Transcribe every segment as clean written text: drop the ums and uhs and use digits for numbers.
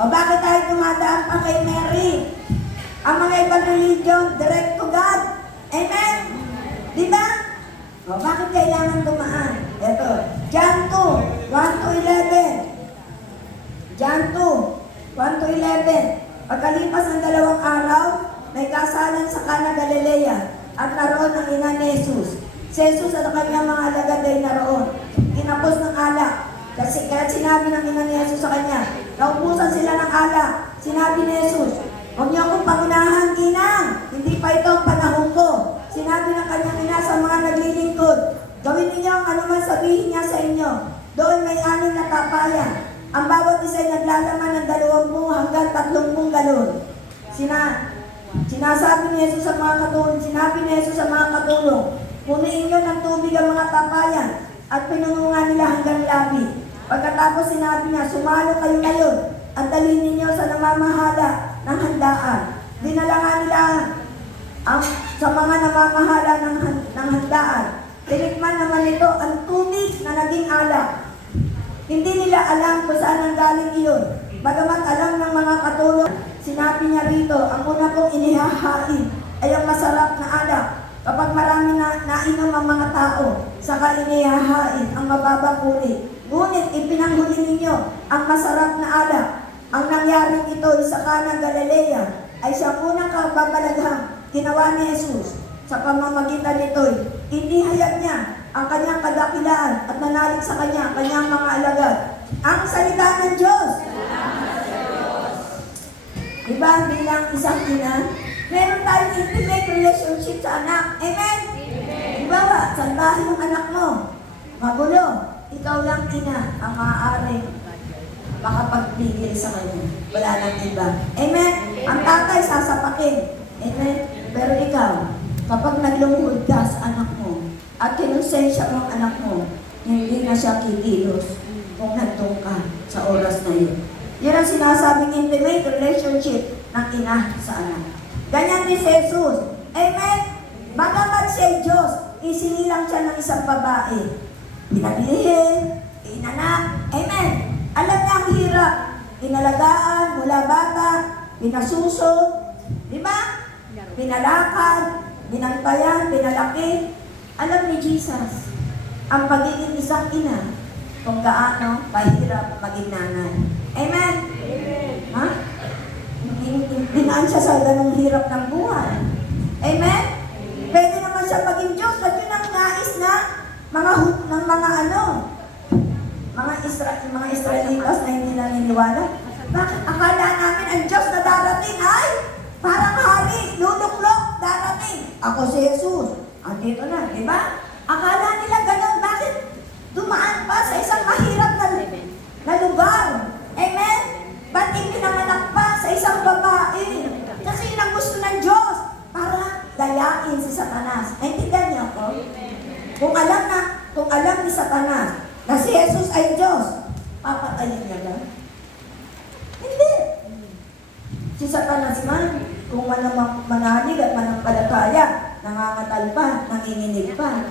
O bakit tayo dumadaan pa kay Mary? Ang mga ibang religion, direct to God. Amen? Di ba? O bakit kailangan dumaan? Ito, John 2, 1 to 11. John 2, 1 to 11. Pagkalipas ng 2 araw, may kasalan sa Cana Galilea at naroon ang ina ni Jesus. Si Jesus at ang kanyang mga alagad ay naroon. Kinapos ng alak. Kasi kaya sinabi ng ina ni Jesus sa kanya, naubusan sila ng alak. Sinabi ni Jesus, huwag niyo akong pangunahan, inang. Hindi pa ito ang panahon ko. Sinabi ng kanyang ina sa mga naglilingkod, gawin ninyo ang anuman sabihin niya sa inyo. Doon may 6 na tapayan. Ang bawat isa ay naglalaman ng 20 hanggang 30 galon. Sinasabi ni Jesus sa mga katulong, sinabi ni Jesus sa mga katulong, punuin niyo ng tubig ang mga tapayan at pinunungan nila hanggang labi. Pagkatapos sinabi niya, sumalo kayo ngayon at dalhin ninyo sa namamahala ng handaan. Dinala nga nila sa mga namamahala ng handaan. Tinikman naman ito ang tubig na naging alak. Hindi nila alam kung saan ang galing iyon. Bagamat alam ng mga katulong, sinabi niya rito, ang una kong inihahain ay ang masarap na alak. Kapag marami na nainom ang mga tao, saka inihahain ang mababang uri. Ngunit ipinanghuli ninyo ang masarap na alak. Ang nangyaring ito sa Cana Galilea ay siyang unang kababalaghang ginawa ni Jesus. Sa pamamagitan nito'y inihayag niya ang kanyang kadakilaan at nanalig sa kanya, kanyang mga alagad. Ang salita ng Diyos! Diba bilang isang ina, meron tayong intimate relationship sa anak. Amen? Diba ba? Salbahin yung anak mo. Magulo. Ikaw lang ina ang maaari makapagpigil sa kanya. Wala nang iba. Amen? Ang tatay sasapakin. Amen? Pero ikaw, kapag naglumuhod ka sa anak mo at kinonsensya mo ang anak mo, hindi na siya kikilos kung nandun ka sa oras na yun. Yan ang sinasabing intimate relationship ng ina sa anak. Ganyan ni Jesus. Amen? Bagamat siya Diyos, isinilang siya ng isang babae. Pinabilihin, inanak. Amen? Alam niya ang hirap. Inalagaan mula bata, pinasuso, di ba? Pinalakad, binantayan, pinalaki. Alam ni Jesus ang pagiging isang ina kung gaano kahirap maging nanay. Amen? Amen. Ha? Dinaan siya sa ganung hirap ng buhay. Amen? Pwede naman siya maging Diyos at yun ang nais na mga Israelitas na hindi naniniwala. Bakit akala namin ang Diyos na darating ay parang hari, luluklok, darating. Ako si Jesus. Andito na, di ba? Akala nila ganun. Bakit dumaan pa sa isang mahirap na lugar? Amen? Ba't ipinanganak pa sa isang babae? Kasi yun ang gusto ng Diyos para dayain si Satanas. Naintindihan niyo ako? Kung alam ni Satanas na si Jesus ay Diyos, papatayin niya lang? Hindi. Si Satanas man, kung manalig at manampalataya, nangangatal pa, nanginginig pa,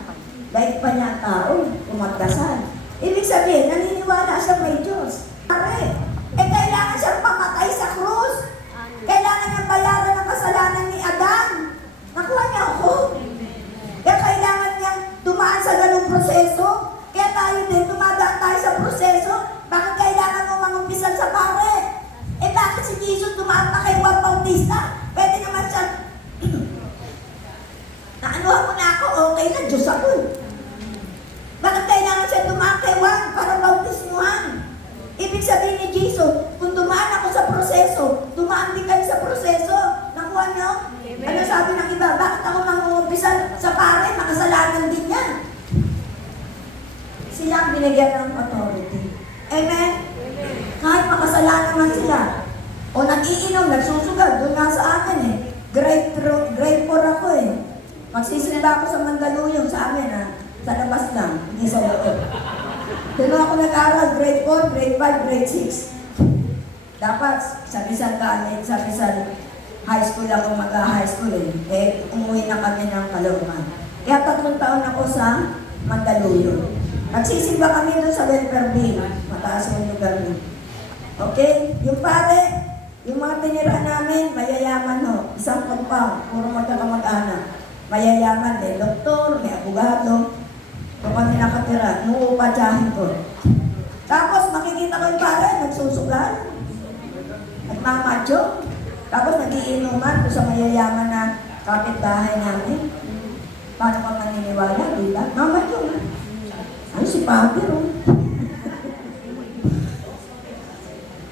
daig pa niya ang tao, umatdasal. Ibig sabihin, naniniwala siya may Diyos. Pare, kailangan siyang pamatay sa krus. Kailangan niyang bayaran ng kasalanan ni Adan. Nakuha niya ako. Kaya kailangan niyang dumaan sa ganung proseso. Kaya tayo din, dumadaan tayo sa proseso. Bakit kailangan mo mangumpisan sa pare? Bakit si Jesus dumaan pa kay Juan Bautista? Pwede naman siya, naanuhan mo na ako, okay na, Diyos ako. Bakit kailangan siya dumaan kay Juan para bautismuhan? Ibig sabihin ni Jesus, kung dumaan ako sa proseso, dumaan din kayo sa proseso. Nakuha niyo? Ano sabi ng iba? Bakit ako mangumpisan sa pare? Makasalanan din yan. Sila ang binigyan ng authority. Amen? Kahit makasalanan man sila. O nag-iinom, nagsusugal, doon nga sa akin eh. Grade 4 ako eh. Magsisimba ako sa Mandaluyong sa amin sa labas lang, hindi sa loob. Doon ako nag-aral, grade 4, grade 5, grade 6. Dapat, sa Rizal College, sa Rizal High School ako mag-high school eh. Umuwi na kami ng Caloocan. Kaya 3 taon ako sa Mandaluyong. Nagsisimba kami doon sa Welperville. Mataas yung lugar doon. Okay? Yung pare, yung mga tinira namin, mayayaman ho. Isang compound, puro magkakamag-anak. Mayayaman, may doktor, may abogado. Kung kami nakatira, nuupadyahin ko. Tapos makikita ko yung pare, nagsusugal. Nagmamadyo. Tapos nagiinuman doon sa mayayaman na kapitbahay namin. Paano ka maniniwala, di ba? Mamadyo na. Ay, si Papi, oh.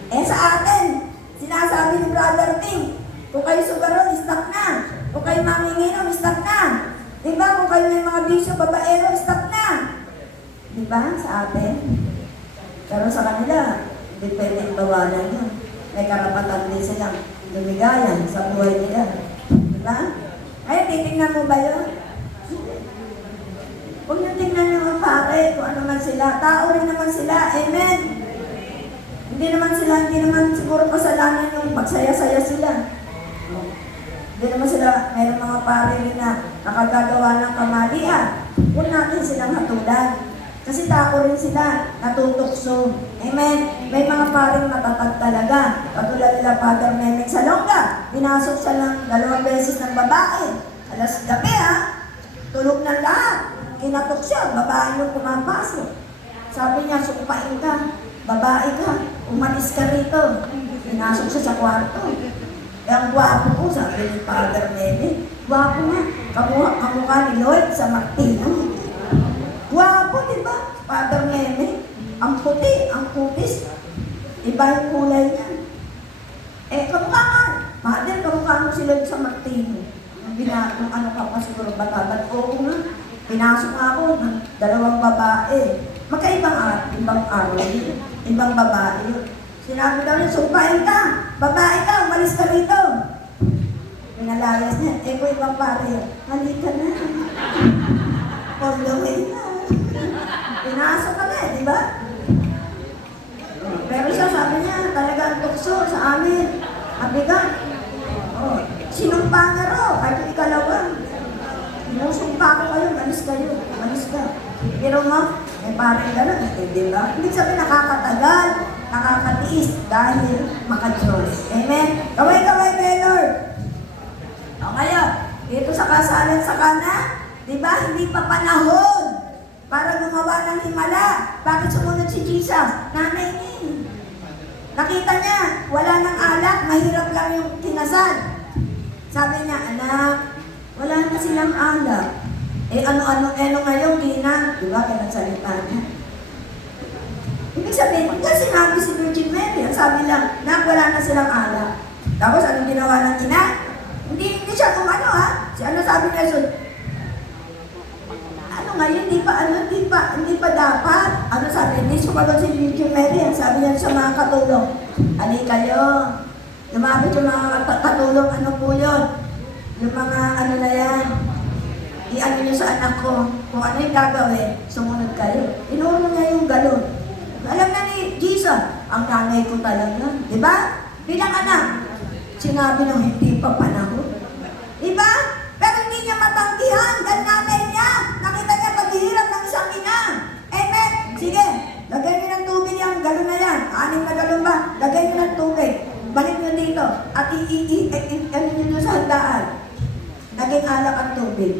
Eh sa atin, sinasabi ni Brother Ting, kung kayo sugaron, stop na. Kung kayo maminginom, stop na. Diba? Kung kayo may mga bisyo, babaero, stop na. Diba? Sa atin. Pero sa kanila, hindi pwedeng bawalan yun. May karapatan din silang lumigayan sa buhay nila. Diba? Ay, titignan mo ba yun? Huwag nyo tingnan nyo ang pare, kung ano man sila. Tao rin naman sila. Amen? Hindi naman siguro kasalanan yung pagsaya-saya sila. Hindi naman sila, mayroong mga pare rin na nakagagawa ng kamalian. Huwag natin silang hatulan. Kasi tao rin sila, natutokso. Amen? May mga paring matatag talaga. Katulad nila Father Memeng Salonga. Pinasok siya ng 2 beses ng babae. Alas gabi tulog ng lahat. Kinatok siya, babae yung pumapasok. Sabi niya, sumpain ka, babae ka, umalis ka rito. Pinasok siya sa kwarto. Eh, ang gwapo ko, sabi ni Father Nene. Gwapo nga, kamukha ni Lloyd sa Martino. Gwapo, di ba? Father Nene. Ang puti, ang kutis. Iba yung kulay niya. Eh, kamukha nga. Father, kamukha mo si Lloyd sa Martino. Kung ano ka pa siguro batabat. Oo nga. Pinasok ako ng 2 babae. Magkaibang ibang araw yun. Ibang babae yun. Sinabi daw niya, sumpain ka! Babae ka! Umalis ka rito! Pinalayas niya. Eh, kung ibang pare, halika na. All the way na. Pinasok ka na di ba? Pero siya, sabi niya, talagang tukso sa amin. Abigan. Oh, sinumpa nga raw, kahit ikalawa. Sinusumpa ko kayo, malis kayo. Malis ka. Pero mo, may parang gano'n, di ba? Hindi sabi nakakatagal, nakakatiis dahil maka-Diyos. Amen? Kaway-kaway, Lord! O ngayon, dito sa kasalan sa Kana, di ba, hindi pa panahon para gumawa ng himala. Bakit sumunod si Jesus? Nanay niya. Nakita niya, wala nang alak, mahirap lang yung kinasal. Sabi niya, anak, wala na silang alak. Eh ano ngayon, ginang, di ba, kaya nagsalita niya. Ibig sabihin, kung sinabi si Virgin Mary, ang sabi lang, wala na silang alak. Tapos anong ginawa ng ina? Hindi siya kumano Si ano sabi niya, so, ano ngayon, hindi pa dapat. Ano sabi, hindi sumagot si Virgin Mary, ang sabi niya sa mga katulong, ani kayo, lumapit yung mga katulong, ano po yun? Yung mga ano na yan, i-ano nyo sa anak ko, kung ano yung gagawin, sumunod kayo. Inuuno niya yung galon. Alam na ni Jesus, ang nanay ko talaga. Diba? Bilang anak, sinabi ng hindi pa panahon. Diba? Pero hindi niya matanggihan dahil nanay niya. Nakita niya paghihirap ng isang ina. Amen? Sige, lagay niyo ng tubig yung galon na yan. 6 na galon ba? Lagay niyo ng tubig. Balik niyo dito. At ano niyo sa handaan. Naging alak ang tubig.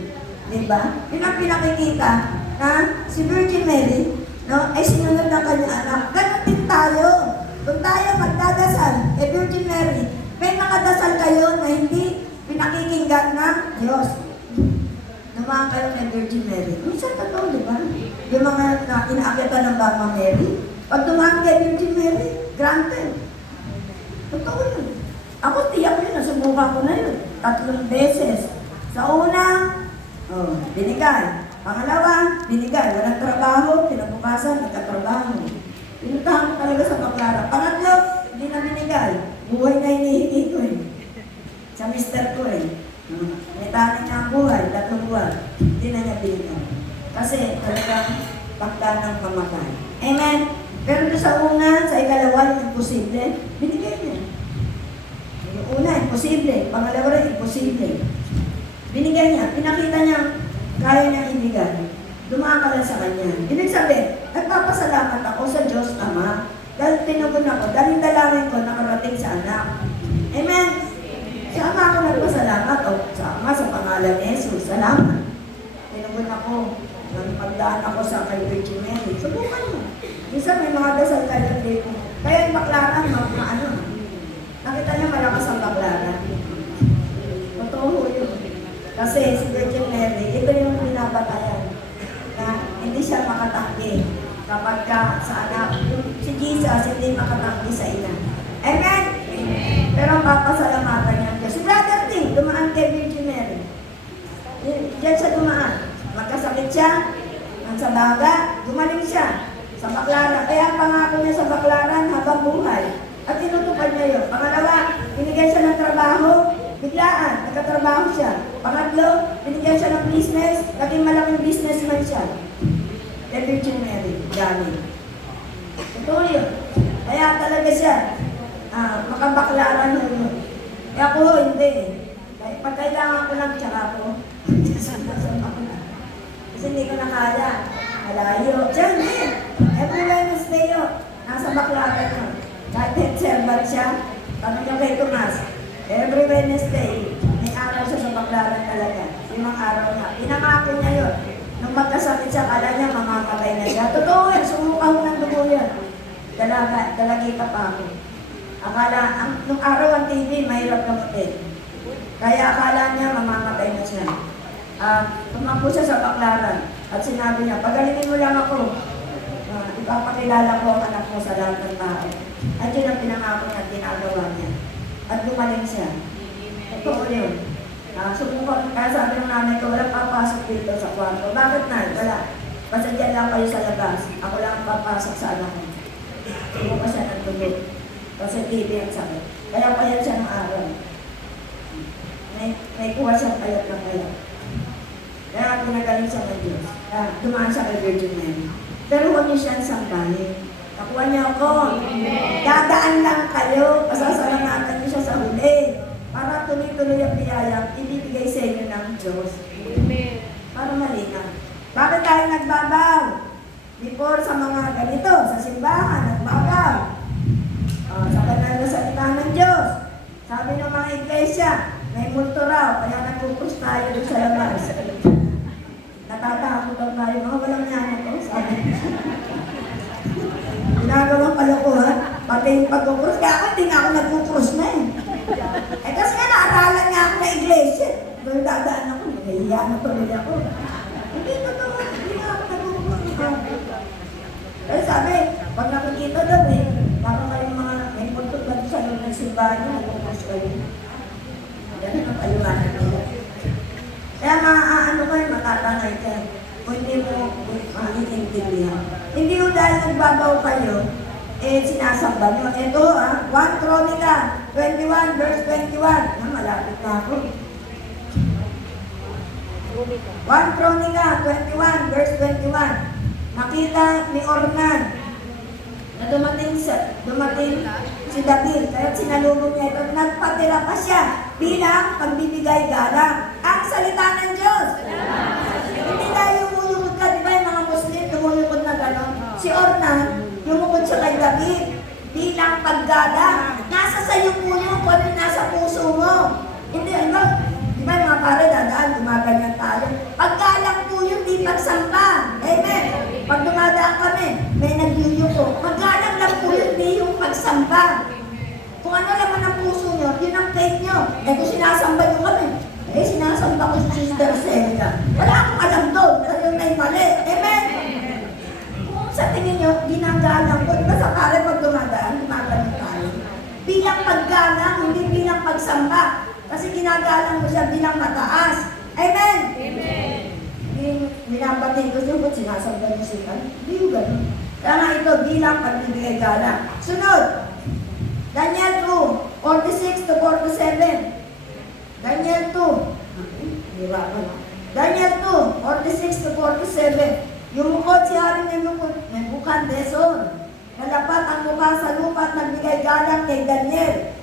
Diba? Yun ang pinakikita na si Virgin Mary, no, ay sinunod ng kanyang anak. Ganon din tayo. Kung tayo magdadasal, Virgin Mary, may mga dasal kayo na hindi pinakikinggan ng Diyos. Dumaan kayo kay Virgin Mary. Minsan totoo, di ba? Yung mga inaakyatan ng Mama Mary, pag dumaan kay Virgin Mary, granted. Totoo yun. Ako tiyak yun, nasubukan ko na yun. 3 beses. Sa una, binigay. Pangalawa, binigay. Walang trabaho, kinabukasan, nagkatrabaho. Pinuntahan ko talaga sa Baclaran. Pangatlo, hindi na binigay. Buhay na hinihingi ko sa mister ko Nitanin niya ang buhay, 3 buwan. Hindi na niya binigay. Kasi talagang pagka ng pamatay. Amen? Pero doon sa una, sa ikalawa, yung imposible, binigay niya. Yung una, imposible. Pangalawa rin, imposible. Binigay niya, pinakita niya, kaya niyang ibigay. Dumaan ka lang sa kanya. Ibig sabihin, nagpapasalamat ako sa Diyos Ama Dahil tinugon ako, dahil dalangin ko nakarating sa anak. Amen. Sama ako nagpasalamat. O, sama sa pangalan ni Jesus. Salamat. Tinugon ako. Nang pagdaan ako sa kay Virgin Mary. Subukan mo. Minsan may mga dasal kayo ng day ko. Kaya yung baklaran, ano. Nakita niyo malakas ang baklaran. Totoo yun. Kasi si Virgin Mary, ito yung pinapatayan. Na hindi siya makatanggi. Kapag ka sa anak, si Jesus hindi makatanggi sa ina. Amen? Pero ang papasalamatan niya. Si Brother T, dumaan kay Virgin Mary. Diyan siya dumaan. Magkasakit siya, sa baga, gumaling siya sa baklaran. Kaya ang pangako niya sa baklaran habang buhay. At tinutupad niya yun. Pangalawa, binigyan siya ng trabaho, biglaan, nagkatrabaho siya. Pangatlo, binigyan siya ng business, naging malaking businessman siya. The Virgin Mary, dami. Ito yun. Kaya talaga siya, makabaklaran yun. Kaya ako, hindi. Pag kailangan ko lang, tsaka ako. Kasi hindi ko na kaya. Malayo. Diyan din. Every Wednesday yun. Nasa baklaran yun. Kahit head servant siya, tanong niya kay Tomas. Every Wednesday, may araw siya sa baklaran talaga. 5 araw na. Pinangako niya yun. Nung magkasakit siya, kala niya mamamatay na siya. Totoo yan. Sumuka mo ng dugo yan. Dalagita pa ako. Akala, nung araw ang TV, mahirap gamutin. Kaya akala niya mamamatay na siya. Tumakbo siya sa baklaran at sinabi niya, pagalingin mo lang ako. Ipapakilala ko ang anak mo sa lahat ng tao. At yun ang pinangako niya, ginagawa niya. At gumaling siya. Totoo yun. Subukan, kaya sabi ng nanay ko, walang papasok dito sa kwarto. Bakit na? Wala. Basta dyan lang kayo sa labas. Ako lang ang papasok sa anak ko. Subukan siya ng tulog. Kasi TV ang sakit. Kaya payat siya ng araw. May kuha siyang payat na payat. Kaya pinagaling siya ng Diyos. Dumaan siya kay Virgin Mary. Pero huwag niyo siyang sambahin. Nakuha niyo ako. Dadaan lang kayo. Pasasalamatan niyo siya sa huli. Para tuloy-tuloy ang biyayang ibibigay sa inyo ng Diyos. Para malinaw. Bakit tayo nagbabaw? Before sa mga ganito, sa simbahan, nagbabaw. Sa banal na salita ng Diyos. Sabi ng mga iglesia, may multo raw, kaya nagpupus tayo doon sa labas. Natatakot daw tayo, mga walang niya ko, sabi. Ginagawang kalokohan, pati yung pagkukrus, kaya ako hindi nga ako nagkukrus na eh. Kasi nga naaralan nga ako na iglesia. Doon dadaan ako, nahihiya na tuloy ako. Hindi totoo, hindi nga ako nagkukrus. Kaya sabi, pag nakikita daw eh, parang kayong mga may multo ba sa loob ng simbahan nyo, nagkukrus kayo. Ganun ang paliwanag nila. Kaya maaano kayo, matatangay kayo. Kung hindi mo maintindihan. Hindi mo dahil nagbabaw kayo, sinasamba nyo. Ito 1 Chronica 21 verse 21. Malapit na ako. 1 Chronica 21 verse 21. Nakita ni Ornan na dumating si David, kaya sinalubog niya ito, nagpatira pa siya bilang pagbibigay galang. Ang salita ng Diyos. Hindi tayo yumuyukod ka, di ba yung mga Muslim, yumuyukod na gano'n. Si Ornan, yumukod siya kay David bilang paggalang. Nasa sayo po yun, kung ano nasa puso mo. Hindi, ano? Di ba yung mga pare, dadaan, gumaganyan tayo. Paggalang po yun, di pagsamba. Amen. Pag dumadaan kami, may nagyuyuko. Paggalang lang po yun, di yung pagsamba. Kung ano naman ang puso nyo, yun ang faith nyo. Kung sinasamba nyo kami, sinasamba ko si Sister Celia. Wala akong alam doon, pero yung may mali. Amen. Kung sa tingin nyo, ginagalang ko, diba sa pare pag dumadaan, gumagalang tayo. Bilang paggalang, hindi bilang pagsamba. Kasi ginagalang mo siya bilang mataas. Amen. Amen. Binabatid ko siya, ba't sinasamba niyo siya? Hindi yung gano'n. Kaya nga ito, bilang pagbibigay galang. Sunod, Daniel 2, 46 to 47. Daniel 2. Daniel 2, 46 to 47. Yumukod si Haring Nebuchadnezzar. Nalapat ang mukha sa lupa at nagbigay galang kay Daniel.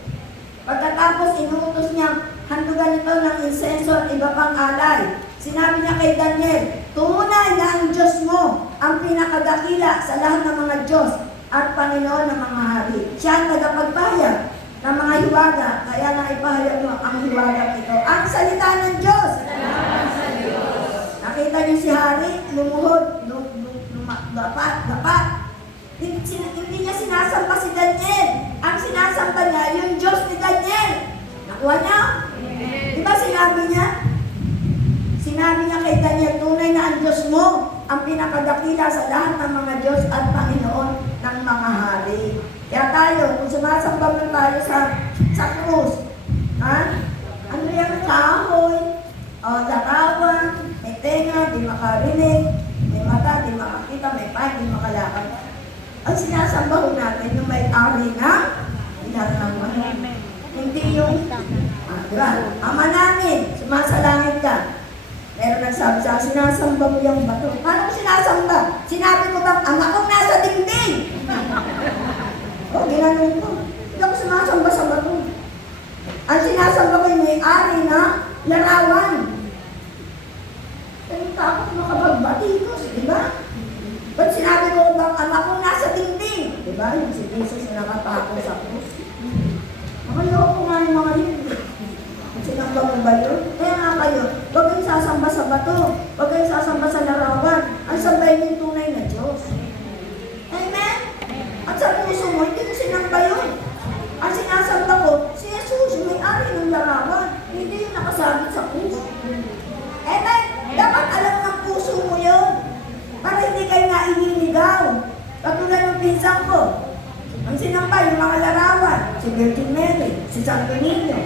Pagkatapos inuutos niya, handugan ito ng insenso at iba pang alay. Sinabi niya kay Daniel, tunay na ang Diyos mo ang pinakadakila sa lahat ng mga Diyos. at Panginoon ng mga hari. Siya ang tagapagpahayag ng mga hiwaga, kaya naipahayag mo ang hiwaga ito. Ang salita ng Diyos! Nakita niyo si hari, lumuhod, dapat. Hindi niya sinasamba si Daniel. Ang sinasamba niya, yung Diyos ni Daniel. Nakuha niya? Di ba sinabi niya? Sinabi niya kay Daniel, tunay na ang Diyos mo, ang pinakadakila sa lahat ng mga Diyos at Panginoon ng mga hari. Kaya tayo, kung sumasamba na tayo sa krus, ano yung kahoy, larawan, may tenga, di makarinig, may mata, di makakita, may pay, di makalakad. Ang sinasamba ko natin yung may ari na inarnaman. Hindi yung, diba? Ama namin, sumasalangit ka. Meron nagsabi sa akin, sinasamba mo yung bato. Paano ko sinasamba? Sinabi ko bang, anak kong nasa dingding. Ginanong ko. Hindi ako sumasamba sa bato. Ang sinasamba ko yung may ari na larawan. Kaya takot makapagbatikos, di ba? Ba't sinabi ko bang, anak kong nasa dingding? Di ba? Yung si Jesus na nakatako sa krus. Makaloko nga yung mga yun. Sinamba mo ba yun? Kaya nga kayo, huwag kayong sasamba sa bato, huwag kayong sasamba sa larawan. Ang sambahin yung tunay na Diyos. Amen? At sa puso mo, hindi ko sinamba yun. Ang sinasamba ko, si Jesus, may ari ng larawan. Hindi yung nakasabit sa puso. Amen? Dapat alam ng puso mo yun. Para hindi kayo naininigaw. Katulad ng pinsan ko. Ang sinamba, yung mga larawan. Si Virgin Mary, si Santo Niño,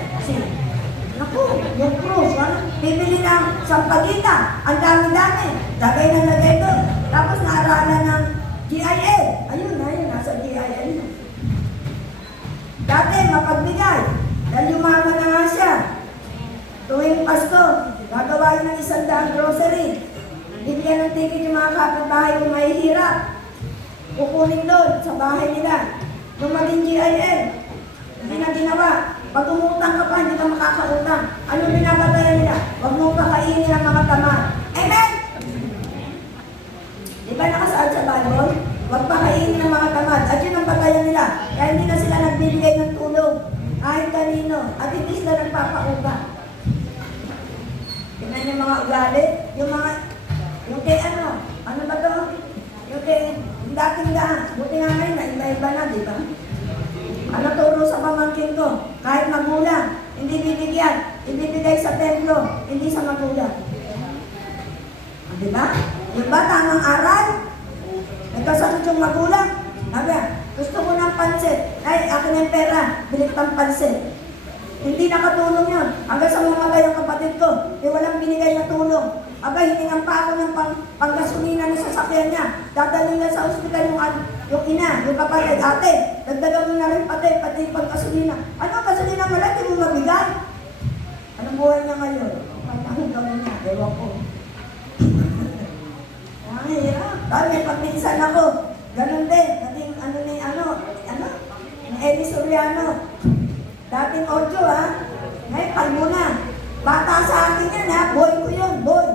naku, yung krus, bibili ng sampagita, ang dami-dami, lagay ng lagay doon. Tapos naaralan ng GIL. Ayun, nasa GIL. Dati, mapagbigay. Dahil yumaman na nga siya. Tuwing Pasko, gagawa ng 100 grocery. Bibigyan ng ticket yung mga kapitbahay kung may hirap. Kukunin doon sa bahay nila. Nung maging GIL, hindi na ginawa. Pag umutang ka pa, hindi ka makakautang. Ano binabatayan nila? Huwag mo pakainin ang mga tama. Amen? Di ba nakasaad sa Bible? Huwag pakainin ang mga tamad. At yun ang batayan nila. Kaya hindi na sila nagbibigay ng tulong. Kahit kanino. At hindi sila nagpapautang. Tignan yung mga ugali. Yung kay ano ba to? Yung dating daan. Buti nga ngayon na iba-iba na, di ba? Ano turo sa pamangkin ko? Kahit magulang, hindi bibigyan, ibibigay sa templo, hindi sa magulang. Di ba? Yung ba tamang aral? Nagkasakit yung magulang. Sabi, gusto ko ng pansit. Ay, akin yung pera, bilit pang pansit. Hindi nakatulong yun. Hanggang sa mamatay ang kapatid ko, walang binigay na tulong. Aba, hiningan pa ako ng panggasolina ng sasakyan niya. Dadalhin na sa ospital yung ina, yung kapatid, ate, dagdagan mo na rin pati panggasolina. Ano gasolina pala, hindi mo mabigay? Anong buhay niya ngayon? Ang gawin niya, ewan ko. Ay, hirap. Dahil may pagpinsan ako. Ganun din. Dating ni Eli Soriano. Dating audio, Ngayon, kalmo na. Bata sa akin yan, boy ko yun, boy.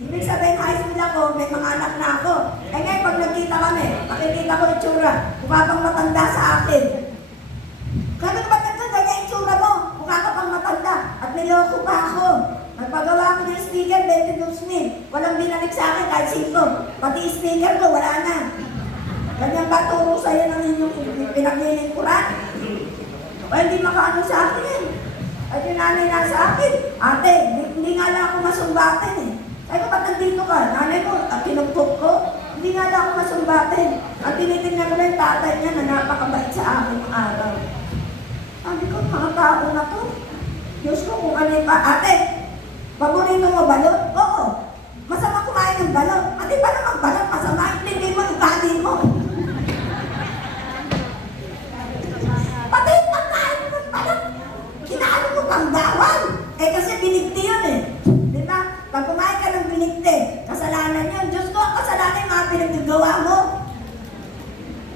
Ibig sabihin, high school ako, may mga anak na ako. Ngayon, pag nagkita kami, makikita ko itsura, mukha pang matanda sa akin. Sabi ko, ba't ganyan itsura mo? Mukha ka pang matanda. At niloko pa ako. Nagpagawa ko ng sticker, 22,000. Walang binalik sa akin kahit 5. Pati sticker ko, wala na. Ganyan ba turo sa'yo ng inyong pinaglilingkuran? O hindi makaano sa akin eh. At yung nanay na sa akin, ate, hindi nga lang ako masumbatin . Ay, ba't nandito ka? Nanay ko, at tinugtog ko, hindi nga lang ako masumbatin . At tinitingnan ko lang yung tatay niya na napakabait sa akin ng araw. Sabi ko, mga tao na to. Diyos ko, kung ano yung ate, paborito mo balot? Oo. Masama kumain ng balot. Ate, ba naman balot? Masama, hindi mo yung kanin mo. Pati yung pagkain mo ng balot. Kinaano mo pang bawal? Kasi binigti yun eh. Di ba? Pag kumain ka ng binigti, kasalanan yun. Diyos ko, ang kasalanan yung mga pinagagawa mo.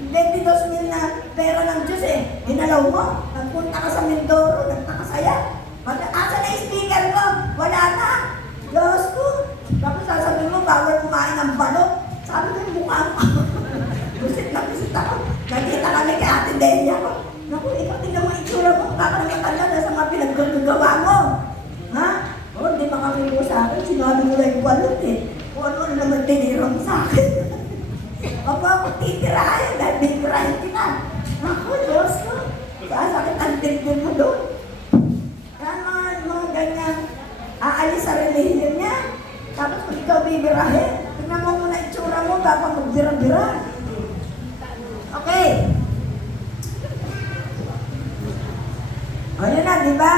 22,000 na pera ng Diyos eh. Ginalaw mo. Nagpunta ka sa Mindoro, nagpakasaya. Asa na yung speaker ko? Wala na. Diyos ko. Tapos sasabihin mo, bawal kumain ng balot. Sabi ko yung mukha mo. Gusit na gusit ako. Nakita kami kay Ate Delia ko. Naku, ikaw tingnan mo itsura mo. Baka naman talaga sa mga pinaggagawa mo. Ha? O, di ba kami mo sa akin? Sinabi mo lang yung walot eh. O ano naman tinirang sa akin. Huwag mo ako titirahin dahil bibirahin kita. Naku, Diyos ko. Sasakit ang tingin mo doon. Kaya mga ganyan, aalis sa relihiyon niya. Tapos kung ikaw bibirahin, tingnan mo muna itsura mo bago magbira-bira. Okay. O yun na, di ba?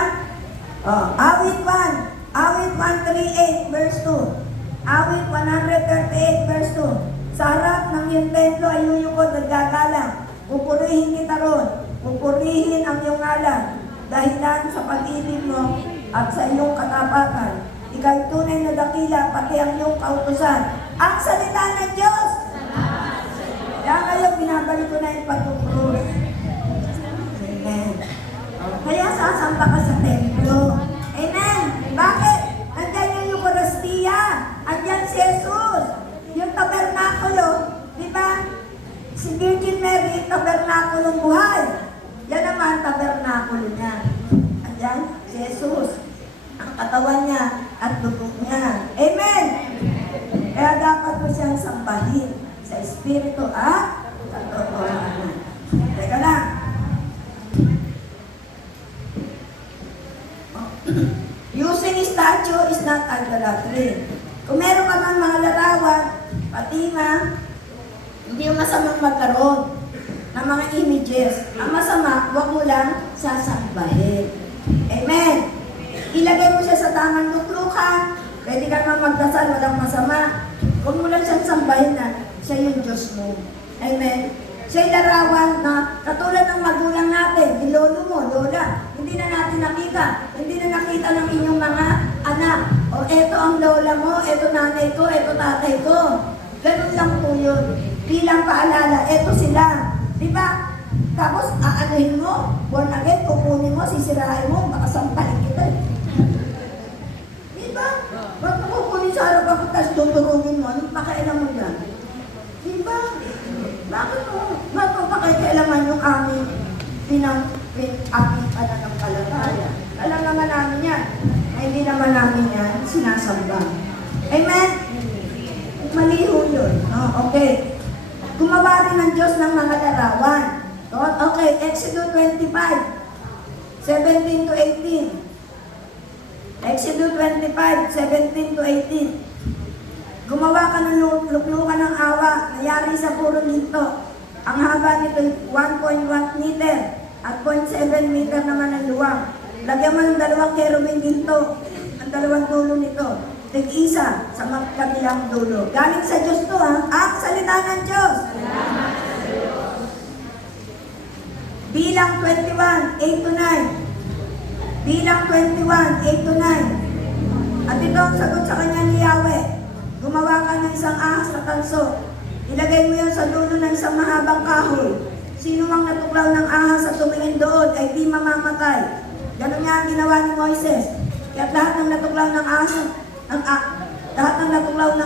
O, awit 1. Awit 138 verse 2. Awit 138 verse 2. Sa harap ng iyong templo ay yuyukod at gagalang. Pupurihin kita ron. Pupurihin ang iyong ngalan. Dahilan sa pag-ibig mo at sa iyong katapatan. Ika'y tunay na dakila, pati ang iyong kautusan. Ang salita ng Diyos! Kaya kayo, binabalik ko na yung patukrus. Amen. Kaya sasamba ka sa templo. Amen. Bakit? Andyan yung Eucharistia. Andyan si Jesus. Yung tabernakulo. Di ba? Si Virgin Mary, tabernakulong buhay. Yan naman, tabernakulo niya. Andyan si Jesus. Ang katawan niya at dugo niya. Amen. Kaya dapat mo siyang sambahin sa Espiritu at katotohanan. Teka lang. Using statue is not idolatry. Kung meron ka man mga larawan, patima, hindi yung masamang magkaroon ng mga images. Ang masama, huwag mo lang sasambahin. Amen. Ilagay mo siya sa tamang luklukan. Pwede ka naman magdasal, walang masama. Huwag mo lang siyang sambahin na siya yung Diyos mo. Amen. Siya'y larawan na katulad ng magulang natin, yung lolo mo, lola. Hindi na natin nakita. Hindi na nakita ng inyong mga anak. O eto ang lola mo, eto nanay ko, eto tatay ko. Ganun lang po yun. Bilang paalala, eto sila. Diba? Tapos aanuhin mo, born again, kukunin mo, sisirahin mo, baka sampalin kita. Diba? Ba't mo kukunin sa harap ako, tapos tuturugin mo, anong pakailan mo dyan? Diba? Bakit mo? Ba't mo pakikailaman yung aming aming pananampalataya? Alam naman namin yan. Ay, hindi naman namin yan sinasamba. Amen? Maliho yun. Oh, okay. Gumawa rin ng Diyos ng mga larawan. Okay, Exodus 25, 17 to 18. Exodus 25, 17 to 18. Gumawa ka ng luklukan ng awa, nayari sa puro nito. Ang haba nito 1.1 meter at 0.7 meter naman ang luwang. Lagyan mo ng dalawang kerubing ginto, ang dalawang dulo nito. Tig-isa sa magkabilang dulo. Galing sa Diyos to ha, ang salita ng Diyos. Bilang 21, 8 to 9. Bilang 21, 8 to 9. At ito ang sagot sa kanya ni Yahweh. Gumawa ka ng isang ahas na tanso. Ilagay mo yan sa dulo ng isang mahabang kahoy. Sino mang natuklaw ng ahas at tumingin doon ay di mamamatay. Ganun nga ang ginawa ni Moises. Kaya lahat ng natuklaw ng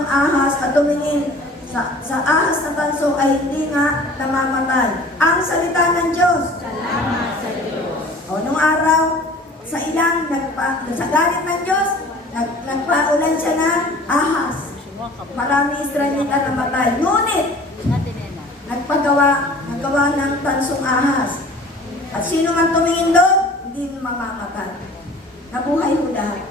ahas, at tumingin sa ahas na tanso ay hindi nga namamatay. Ang salita ng Diyos. Salamat sa Diyos. O nung araw, sa ilang, sa galit ng Diyos, nagpaulan siya ng ahas. Marami Israelita namatay. Ngunit, naggawa ng tansong ahas. At sino man tumingin doon, hindi mamamatay. Nabuhay ho lahat.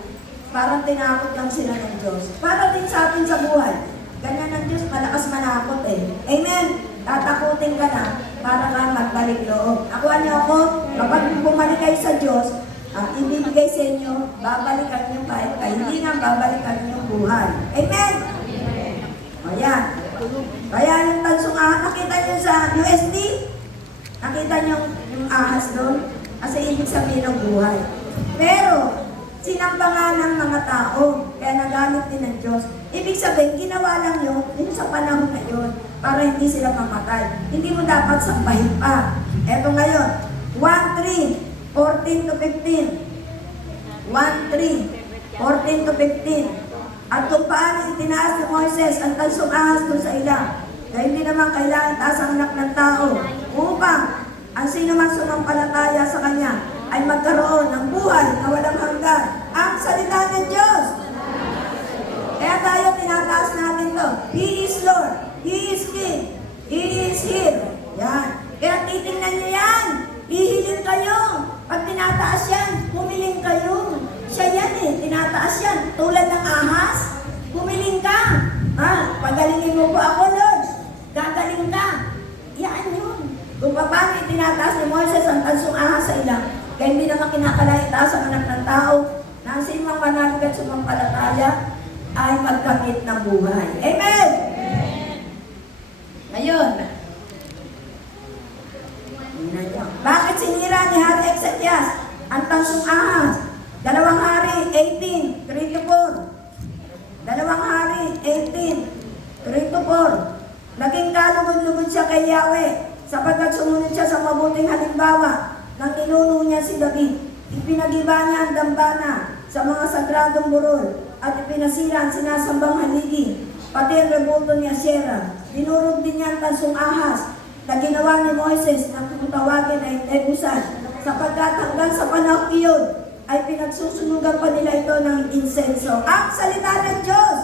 Parang tinakot lang sila ng Diyos. Para din sa atin sa buhay. Ganyan ang Diyos, malakas manakot eh. Amen. Tatakutin ka na para ka magbalik loob. Nakuha niyo ako, kapag bumalik kayo sa Diyos, ibibigay sa inyo, babalikan niyo kahit hindi nga babalikan niyo buhay. Amen. Ayan. Kaya yung tansong ahas, nakita niyo sa USD? Nakita niyo yung ahas doon? Kasi ibig sabihin ng buhay. Pero, sinamba nga ng mga tao, kaya nagamit din ng Diyos. Ibig sabihin, ginawa lang yun sa panahon na yun, para hindi sila mamatay. Hindi mo dapat sambahin pa. Eto ngayon, 1:3, 14 to 15. 1:3, 14 to 15. At kung paano itinaas ni Moises ang tansong ahas doon sa ilang, dahil hindi naman kailangan taas ang anak ng tao upang ang sino man sumampalataya sa Kanya ay magkaroon ng buhay na walang hanggan. Ang salita ng Diyos. Kaya tayo tinataas natin to. He is Lord. He is King. He is here. Yan. Kaya titingnan niyo yan. Hihiling kayo. Pag tinataas yan, humiling kayo. Siya yan eh. Tinataas yan. Tulad ng ahas. Humiling ka. Pagalingin mo po ako, Lord. Gagaling ka. Yan yun. Kung paano tinataas ni Moises ang tansong ahas sa ilang, kaya hindi naman kinakalaitaas ang anak ng tao na ang sinumang manalig at sumampalataya ay magkamit ng buhay. Amen! Ngayon, bakit sinira ni Hari Ezekias ang tansong ahas? 2 Hari 18, 3-4. 2 Hari 18, 3-4. Naging kalugod-lugod siya kay Yahweh sapagkat sumunod siya sa mabuting halimbawa ng ninuno niya si David. Ipinagiba niya ang dambana sa mga sagradong burol at ipinasira ang sinasambang haligi, pati ang rebulto ni Asherah. Dinurog din niya ang tansong ahas na ginawa ni Moises na tutawagin ay Nebuzad, sapagkat hanggang sa panahon iyon ay pinagsusunugan pa nila ito ng insenso. Ang salita ng Diyos!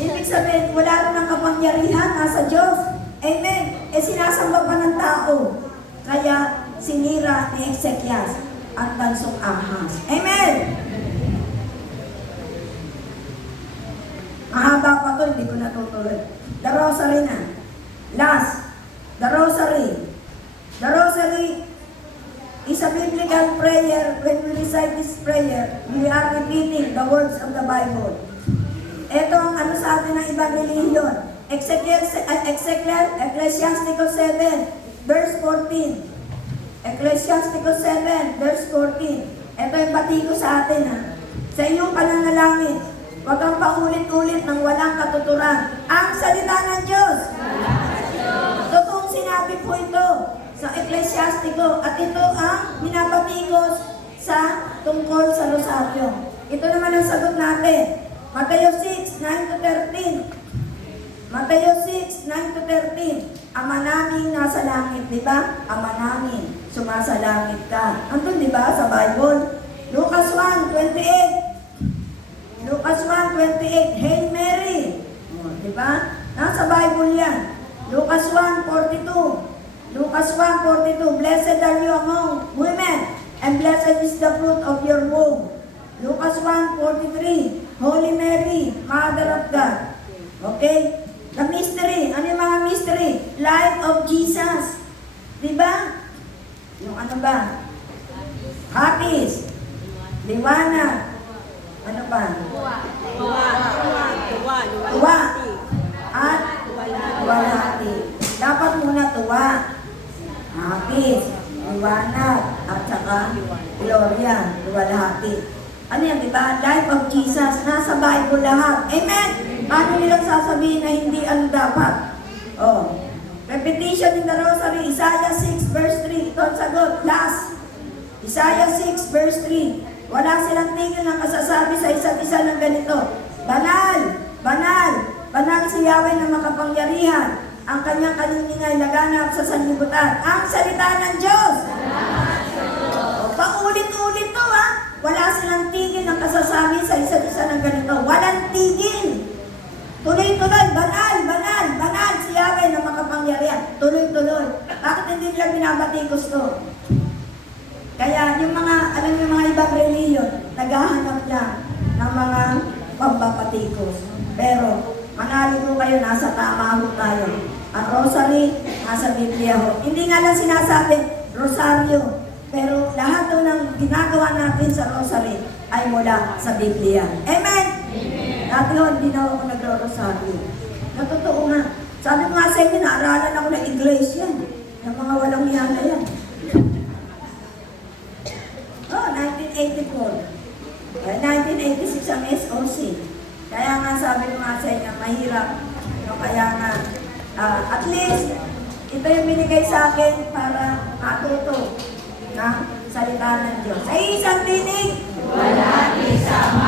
Ibig sabihin, wala rin ang kapangyarihan, nasa Diyos. Amen. Sinasamba pa ng tao. Kaya sinira ni Ezekias ang tansong ahas. Amen. Mahaba pa to, hindi ko natutuloy. The Rosary na. Last. The Rosary. The Rosary is a biblical prayer. When we recite this prayer, we are repeating the words of the Bible. Ito ang ano sa atin ng ibang relihiyon. Ecclesiastical 7, verse 14. Ecclesiastical 7, verse 14. Ito yung pati ko sa atin ha. Sa iyong pananalangin, huwag kang paulit-ulit ng walang katuturan. Ang salita ng Diyos. Totoong sinabi po ito sa Ecclesiastico at ito ang minapatikos sa tungkol sa Rosaryo. Ito naman ang sagot natin. Mateo 6, 9-13. Mateo 6, 9-13. Ama namin nasa langit, di ba? Ama namin, sumasalangit ka. Andun, di ba, sa Bible? Lucas 1:28. Lucas 1:28. Hail Mary. Di ba? Nasa Bible yan. Lucas 1:42. Lucas 1:42. Blessed are you among women, and blessed is the fruit of your womb. Lucas 1:43. Holy Mary, Mother of God. Okay? The mystery. Ano yung mga mystery? Life of Jesus. Diba? Yung ano ba? Happis. Liwanag. Ano ba? Tuwa. At luwalhati. Dapat muna tuwa. Happis. Liwanag. At saka Gloria. Luwalhati. Ano yan, diba? Life of Jesus. Nasa Bible lahat. Amen! Paano nilang sasabihin na hindi ano dapat? Oh. Repetition in the Rosary. Isaiah 6 verse 3. Ito ang sagot. Last. Isaiah 6 verse 3. Wala silang tingin ng kasasabi sa isa't isa ng ganito. Banal! Banal! Banal si Yahweh na makapangyarihan. Ang kanyang kalingingay laganap sa sanlibutan. Ang salita ng Diyos! Oh, paulit-ulit to ha. Wala silang tigil ng kasasabi sa isa't isa ng ganito. Walang tigil. Tuloy-tuloy. Banal, banal, banal si Yahweh na makapangyarihan. Tuloy-tuloy. Bakit hindi nila binabatikos to? Kaya yung mga, alam yung mga ibang reliyon, naghahanap lang ng mga pambabatikos. Pero, manalo ko kayo, nasa tama ho tayo. Ang rosary, nasa Biblia ho. Hindi nga lang sinasabi, rosaryo. Pero lahat ng ginagawa natin sa rosary ay mula sa Biblia. Amen? Amen. Dati ho, hindi na ako nagro-rosaryo. Natotoo nga. Sabi ko nga sa inyo, naaralan ako ng iglesia. Yung mga walang yana yan. Oh, 1984. 1986 ang SOC. Kaya nga sabi ko nga sa inyo, mahirap. No, kaya nga, at least, ito yung binigay sa akin para matuto ng salita ng Diyos. Sa isang tinig, Walang isang